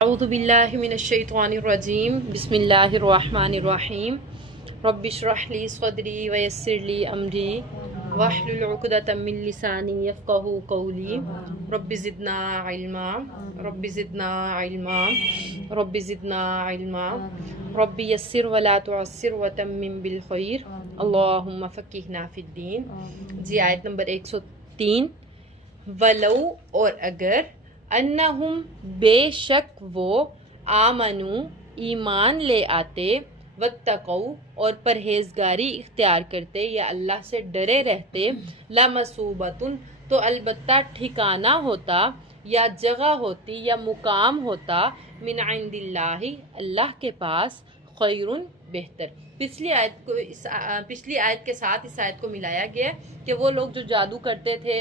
اعوذ باللہ من الشیطان الرجیم بسم اللہ الرحمن الرحیم رب اشرح لی صدری ویسر لی امری واحلل عقدۃ من لسانی یفقہوا قولی رب زدنا علما رب زدنا علما رب زدنا علما رب یسر ولا تعسر وتمم بالخیر اللہم فقہنا فی الدین۔ جی آیت نمبر 103، ولو اور اگر، انہم بے شک وہ، آمنو ایمان لے آتے، واتقوا اور پرہیزگاری اختیار کرتے یا اللہ سے ڈرے رہتے، لمثوبۃ تو البتہ ٹھکانہ ہوتا یا جگہ ہوتی یا مقام ہوتا، من عند اللہ اللہ کے پاس، خیر بہتر۔ پچھلی آیت کے ساتھ اس آیت کو ملایا گیا کہ وہ لوگ جو جادو کرتے تھے،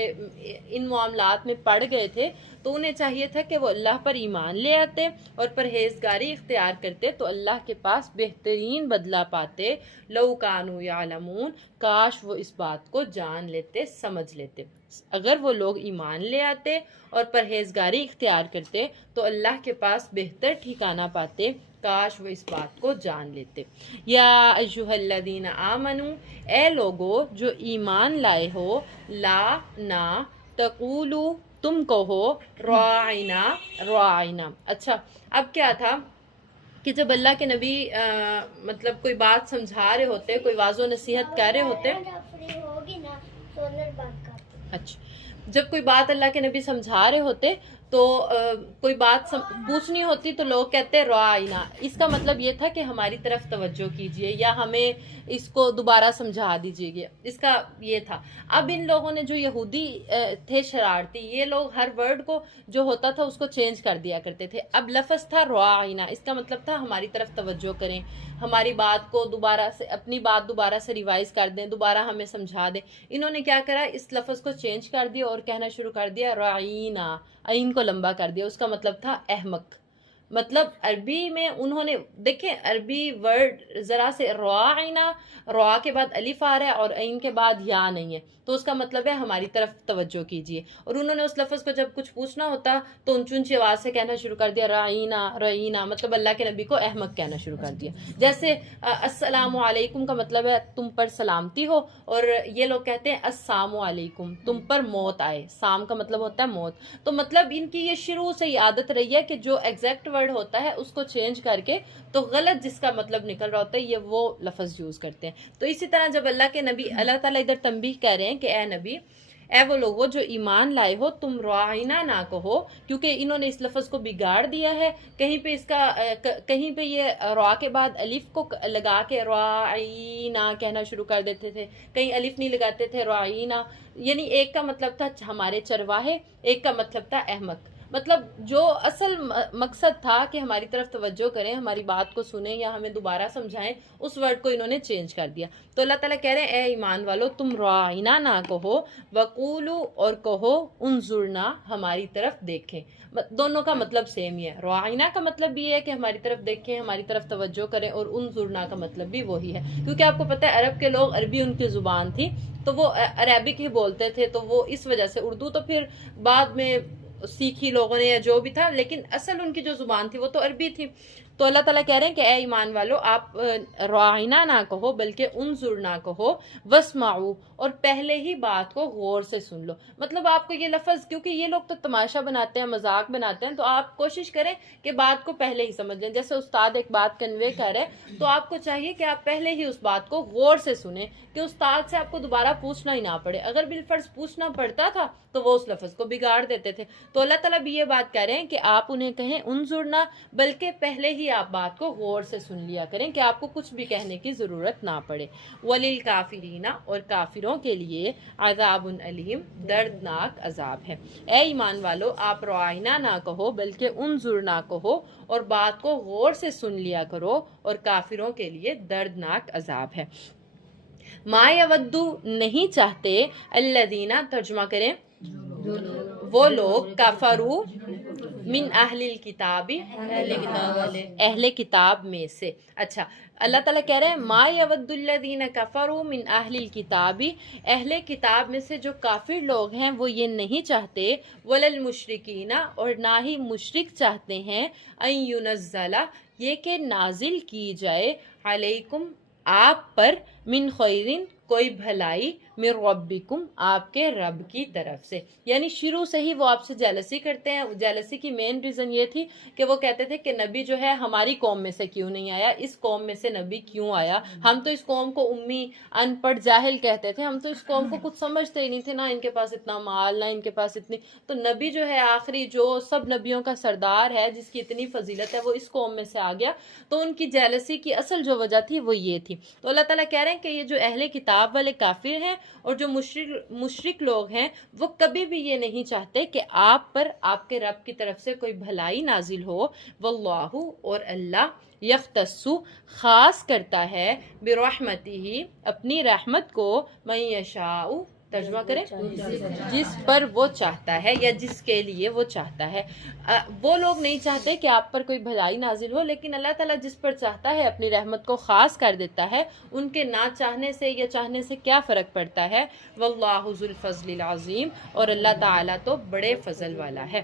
ان معاملات میں پڑ گئے تھے، تو انہیں چاہیے تھا کہ وہ اللہ پر ایمان لے آتے اور پرہیزگاری اختیار کرتے تو اللہ کے پاس بہترین بدلہ پاتے۔ لو کانوا یعلمون، کاش وہ اس بات کو جان لیتے، سمجھ لیتے۔ اگر وہ لوگ ایمان لے آتے اور پرہیزگاری اختیار کرتے تو اللہ کے پاس بہتر ٹھکانہ پاتے، کاش وہ اس بات کو جان لیتے۔ یا ایھا الذین آمنو، اے لوگو جو ایمان لائے ہو، لا نہ، تقولو تم کہو، راعنا راعنا۔ اچھا، اب کیا تھا کہ جب اللہ کے نبی مطلب کوئی بات سمجھا رہے ہوتے، کوئی واضح و نصیحت کر رہے ہوتے، اچھا جب کوئی بات اللہ کے نبی سمجھا رہے ہوتے تو کوئی بات پوچھنی ہوتی تو لوگ کہتے راعنا، اس کا مطلب یہ تھا کہ ہماری طرف توجہ کیجئے یا ہمیں اس کو دوبارہ سمجھا دیجئے گا، اس کا یہ تھا۔ اب ان لوگوں نے، جو یہودی تھے شرارتی، یہ لوگ ہر ورڈ کو جو ہوتا تھا اس کو چینج کر دیا کرتے تھے۔ اب لفظ تھا راعنا، اس کا مطلب تھا ہماری طرف توجہ کریں، ہماری بات کو دوبارہ سے، اپنی بات دوبارہ سے ریوائز کر دیں، دوبارہ ہمیں سمجھا دیں۔ انہوں نے کیا کرا، اس لفظ کو چینج کر دیا اور کہنا شروع کر دیا راعینا، عین کو لمبا کر دیا۔ اس کا مطلب تھا احمق۔ مطلب عربی میں انہوں نے، دیکھیں عربی ورڈ ذرا سے، راعنا، را کے بعد الف آ رہا ہے اور عین کے بعد یا نہیں ہے، تو اس کا مطلب ہے ہماری طرف توجہ کیجئے۔ اور انہوں نے اس لفظ کو جب کچھ پوچھنا ہوتا تو اونچی آواز سے کہنا شروع کر دیا رعینا رعینا، مطلب اللہ کے نبی کو احمق کہنا شروع کر دیا۔ جیسے السلام علیکم کا مطلب ہے تم پر سلامتی ہو، اور یہ لوگ کہتے ہیں السلام علیکم، تم پر موت آئے۔ سام کا مطلب ہوتا ہے موت۔ تو مطلب ان کی یہ شروع سے ہی عادت رہی ہے کہ جو ایگزیکٹ ورڈ ہوتا ہے اس کو چینج کر کے تو غلط جس کا مطلب نکل رہا ہوتا ہے یہ وہ لفظ یوز کرتے ہیں۔ تو اسی طرح جب اللہ کے نبی، اللہ تعالیٰ ادھر تنبیہ کہہ رہے ہیں کہ اے نبی، اے وہ لوگو جو ایمان لائے ہو، تم راعنا نہ کہو، کیونکہ انہوں نے اس لفظ کو بگاڑ دیا ہے۔ کہیں پہ اس کا، کہیں پہ یہ را کے بعد الف کو لگا کے راعینا کہنا شروع کر دیتے تھے، کہیں الف نہیں لگاتے تھے، راعینا، یعنی ایک کا مطلب تھا ہمارے چرواہے، ایک کا مطلب تھا احمق۔ مطلب جو اصل مقصد تھا کہ ہماری طرف توجہ کریں، ہماری بات کو سنیں یا ہمیں دوبارہ سمجھائیں، اس ورڈ کو انہوں نے چینج کر دیا۔ تو اللہ تعالیٰ کہہ رہے ہیں اے ایمان والو، تم راعنا نہ کہو، وقولو اور کہو، انظرنا ہماری طرف دیکھیں۔ دونوں کا مطلب سیم ہی ہے۔ راعنا کا مطلب بھی ہے کہ ہماری طرف دیکھیں، ہماری طرف توجہ کریں، اور انظرنا کا مطلب بھی وہی ہے، کیونکہ آپ کو پتہ ہے عرب کے لوگ، عربی ان کی زبان تھی تو وہ عربک ہی بولتے تھے، تو وہ اس وجہ سے، اردو تو پھر بعد میں سیکھی لوگوں نے یا جو بھی تھا، لیکن اصل ان کی جو زبان تھی وہ تو عربی تھی۔ تو اللہ تعالیٰ کہہ رہے ہیں کہ اے ایمان والو، آپ راعنا نہ کہو بلکہ انظرنا کہو، واسمعوا اور پہلے ہی بات کو غور سے سن لو۔ مطلب آپ کو یہ لفظ، کیونکہ یہ لوگ تو تماشا بناتے ہیں، مذاق بناتے ہیں، تو آپ کوشش کریں کہ بات کو پہلے ہی سمجھ لیں۔ جیسے استاد ایک بات کنوے کر رہے تو آپ کو چاہیے کہ آپ پہلے ہی اس بات کو غور سے سنیں کہ استاد سے آپ کو دوبارہ پوچھنا ہی نہ پڑے۔ اگر بالفرض پوچھنا پڑتا تھا تو وہ اس لفظ کو بگاڑ دیتے تھے۔ تو اللہ تعالیٰ بھی یہ بات کہہ رہے ہیں کہ آپ انہیں کہیں انظرنا، بلکہ پہلے ہی آپ بات کو غور سے سن لیا کریں کہ آپ کو کچھ بھی کہنے کی ضرورت نہ پڑے۔ وَلِلْكَافِرِينَ اور کافروں کے لیے عذاب علیم، دردناک عذاب ہے۔ اے ایمان والو، آپ راعنا نہ کہو بلکہ انظرنا کہو اور بات کو غور سے سن لیا کرو، اور کافروں کے لیے دردناک عذاب ہے۔ ما یودو نہیں چاہتے، الذین ترجمہ کریں، وہ لوگ، کفروا من اہل کتابی اہل کتاب والے، اہل کتاب میں سے. اچھا اللہ تعالیٰ کہہ رہے ہیں ما یود الذین کفروا من اہل الکتاب، اہل کتاب میں سے جو کافر لوگ ہیں وہ یہ نہیں چاہتے، ولا المشرکین اور نہ ہی مشرک چاہتے ہیں، ان ینزل یہ کہ نازل کی جائے، علیکم آپ پر، من خیرن کوئی بھلائی، من ربکم آپ کے رب کی طرف سے. یعنی شروع سے ہی وہ آپ سے جیلسی کرتے ہیں. جیلسی کی مین ریزن یہ تھی کہ وہ کہتے تھے کہ نبی جو ہے ہماری قوم میں سے کیوں نہیں آیا، اس قوم میں سے نبی کیوں آیا، ہم تو اس قوم کو امی، ان پڑھ، جاہل کہتے تھے، ہم تو اس قوم کو کچھ سمجھتے ہی نہیں تھے، نہ ان کے پاس اتنا مال، نہ ان کے پاس اتنی، تو نبی جو ہے آخری جو سب نبیوں کا سردار ہے، جس کی اتنی فضیلت ہے، وہ اس قوم میں سے آ گیا. تو ان کی جیلسی کی اصل جو وجہ تھی وہ یہ تھی. تو اللہ تعالیٰ کہہ رہے ہیں کہ یہ جو اہل کتاب والے کافر ہیں اور جو مشرک لوگ ہیں وہ کبھی بھی یہ نہیں چاہتے کہ آپ پر آپ کے رب کی طرف سے کوئی بھلائی نازل ہو. واللہ اور اللہ یختص خاص کرتا ہے برحمتہ اپنی رحمت کو، من یشاء ترجمہ کریں جس پر وہ چاہتا ہے یا جس کے لیے وہ چاہتا ہے. وہ لوگ نہیں چاہتے کہ آپ پر کوئی بھلائی نازل ہو، لیکن اللہ تعالیٰ جس پر چاہتا ہے اپنی رحمت کو خاص کر دیتا ہے. ان کے نہ چاہنے سے یا چاہنے سے کیا فرق پڑتا ہے. واللہ ذو الفضل العظیم اور اللہ تعالیٰ تو بڑے فضل والا ہے.